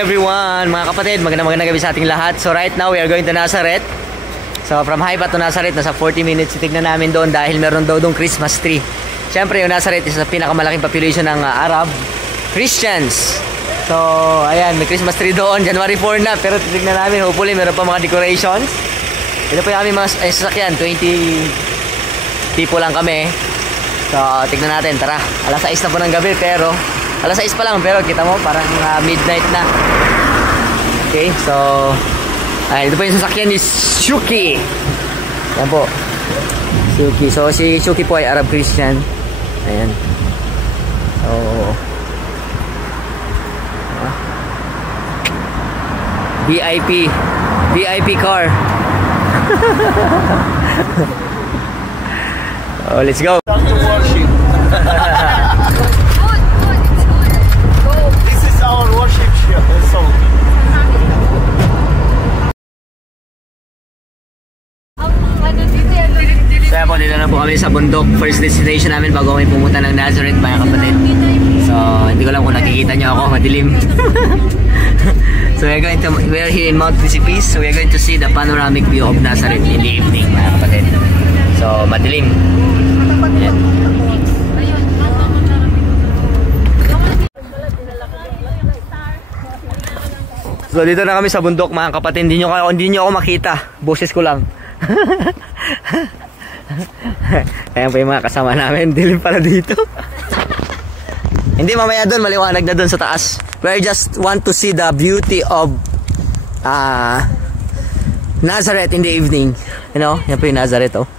everyone, mga kapatid, magandang gabi sa ating lahat. So right now we are going to Nazareth. So from Haifa to Nazareth, nasa 40 minutes. Tignan namin doon dahil meron daw doon Christmas tree. Siyempre yung Nazareth is sa pinakamalaking population ng Arab Christians. So ayan, may Christmas tree doon, January 4 na. Pero titignan namin, hopefully meron pa mga decorations. Ito po yung aming mga sasakyan, 20 people lang kami. So tignan natin, tara. Alas 6 na po ng gabi, pero alas 6 pa lang, pero kita mo parang midnight na. Okay, so ito po yung sasakyan ni Shuki. Yan po, Shuki. So si Shuki po ay Arab Christian. Ayan. So VIP car. Oh, let's go. Our worship song. So po, dito na po kami sa bundok. First destination namin bago kami pumunta ng Nazareth, mga kapatid. So hindi ko lang kung nakikita nyo ako, madilim. So we're here in Mount Precipice. So we're going to see the panoramic view of Nazareth in the evening, mga kapatid. So madilim. Ayan. So dito na kami sa bundok, mga kapatid. Hindi nyo ako makita. Boses ko lang. Ayan po yung mga kasama namin. Dilim pala dito. Hindi, mamaya doon, maliwanag na doon sa taas. We just want to see the beauty of Nazareth in the evening. You know, yan po yung Nazareth, oh.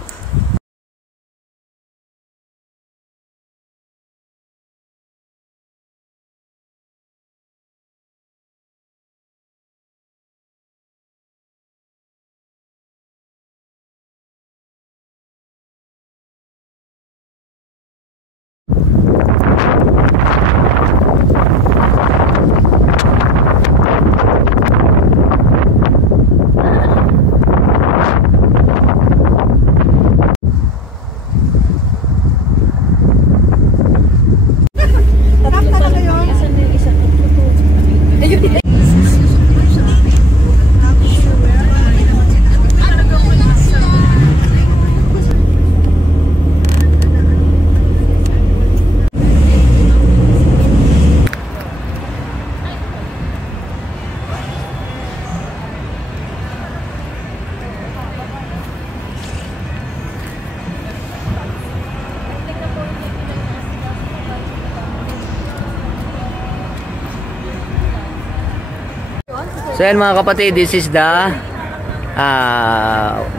So yan, mga kapatid, this is the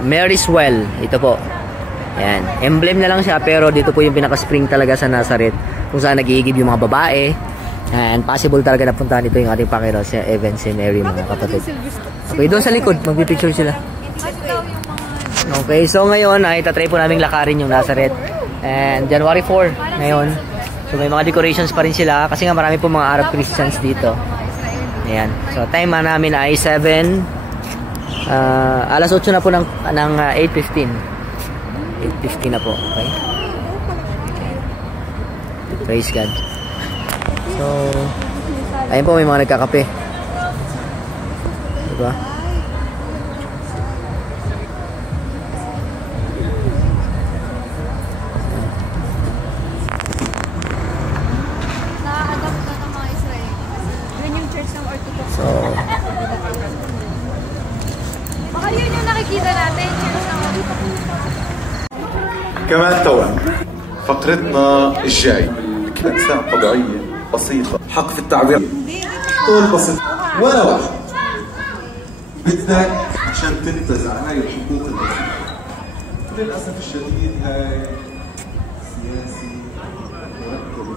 Mary's Well. Ito po. Yan. Emblem na lang siya, pero dito po yung pinaka-spring talaga sa Nazareth, kung saan nag-iigib yung mga babae. And possible talaga na puntahan ito yung ating Panginoon, si Evan, si Mary, mga kapatid. Okay, doon sa likod, magpipicture sila. Okay, so ngayon ay tatry po namin lakarin yung Nazareth. And January 4 ngayon. So may mga decorations pa rin sila kasi nga marami po mga Arab Christians dito. Ayan. So time namin ay 7 alas 8 na po ng 8:15. 8:15 na po. Okay. Praise God. So ayun po, may mga nagkakape. Diba? So, baka yun yung nakikita natin. كمان تونا فقرتنا الجاي أجسام طبيعية بسيطة حق في التعبير طول بسيط ولا واحد بدك عشان تنتزع هاي الحقوق البسيطة. للأسف الشديد هاي سياسي مركب.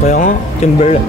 Kaya nga, Timberland.